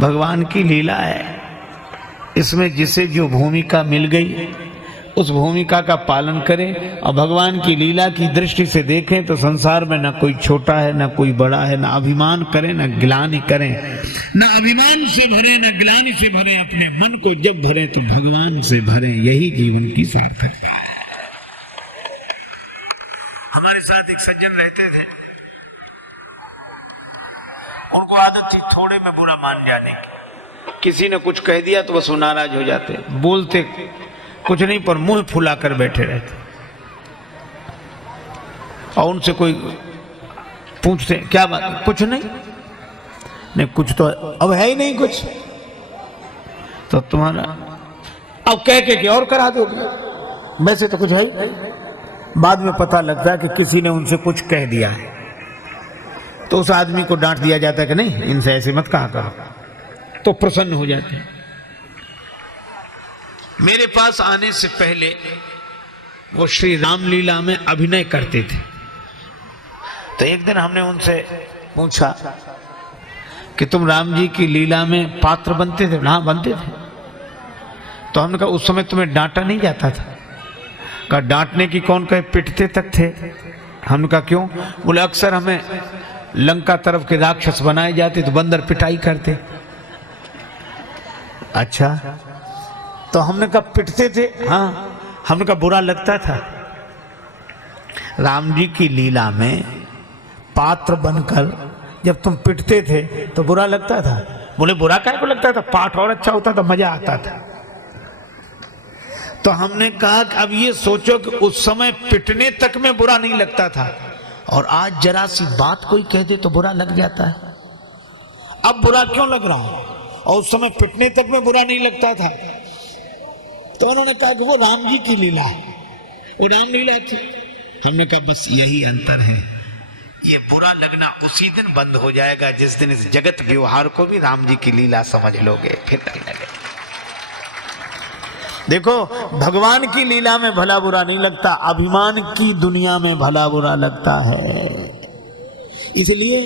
भगवान की लीला है। इसमें जिसे जो भूमिका मिल गई उस भूमिका का पालन करें और भगवान की लीला की दृष्टि से देखें तो संसार में न कोई छोटा है न कोई बड़ा है। न अभिमान करें न गिलानी करें, न अभिमान से भरें न गिलानी से भरें। अपने मन को जब भरें तो भगवान से भरें, यही जीवन की सार्थकता है। हमारे साथ एक सज्जन रहते थे, उनको आदत थी थोड़े में बुरा मान जाने की। किसी ने कुछ कह दिया तो बस वो नाराज हो जाते, बोलते कुछ नहीं पर मुंह फुलाकर बैठे रहते। और उनसे कोई पूछते क्या बात, कुछ नहीं, नहीं कुछ तो अब है ही नहीं कुछ, तो तुम्हारा अब कह के और करा दोगे, वैसे तो कुछ है ही। बाद में पता लगता है कि किसी ने उनसे कुछ कह दिया है, तो उस आदमी को डांट दिया जाता है कि नहीं इनसे ऐसे मत कहा करो, तो प्रसन्न हो जाते हैं। मेरे पास आने से पहले वो श्री रामलीला में अभिनय करते थे। तो एक दिन हमने उनसे पूछा कि तुम राम जी की लीला में पात्र बनते थे? हाँ बनते थे। तो हमने कहा उस समय तुम्हें डांटा नहीं जाता था? कहा डांटने की कौन कहे, पिटते तक थे। हमने कहा क्यों? बोले अक्सर हमें लंका तरफ के राक्षस बनाए जाते तो बंदर पिटाई करते। अच्छा, तो हमने कहा पिटते थे? हाँ। हमने कहा बुरा लगता था? राम जी की लीला में पात्र बनकर जब तुम पिटते थे तो बुरा लगता था? बोले बुरा काहे को लगता था, पाठ और अच्छा होता था, मजा आता था। तो हमने कहा कि अब ये सोचो कि उस समय पिटने तक में बुरा नहीं लगता था और आज जरा सी बात कोई कह दे तो बुरा लग जाता है। अब बुरा क्यों लग रहा है और उस समय पिटने तक में बुरा नहीं लगता था? तो उन्होंने कहा कि वो राम जी की लीला है, वो रामलीला थी। हमने कहा बस यही अंतर है, ये बुरा लगना उसी दिन बंद हो जाएगा जिस दिन इस जगत व्यवहार को भी राम जी की लीला समझ लोगे, फिर लगने लगे। देखो भगवान की लीला में भला बुरा नहीं लगता, अभिमान की दुनिया में भला बुरा लगता है। इसलिए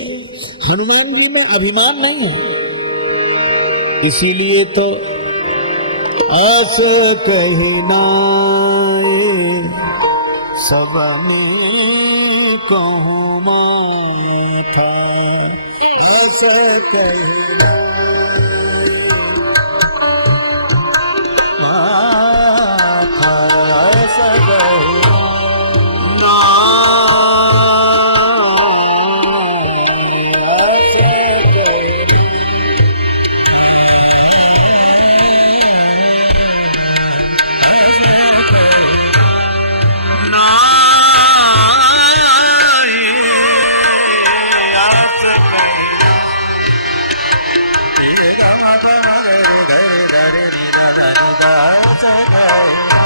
हनुमान जी में अभिमान नहीं है, इसीलिए तो अस कही नाए सबने कहूँ माथा, अस कही नाए माथा, अस कही नाए, अस कही गरे दरे नि दा नि दा से गया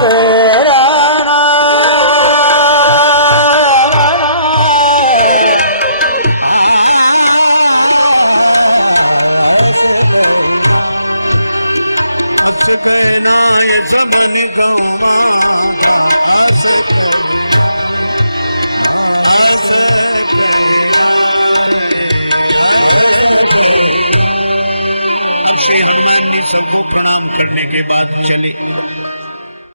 तेरा अस कहना ये सबन कहूँ माथा, अस कहना, अस कहना, अस कहना। अब श्री हनुमान जी सबको प्रणाम करने के बाद चले।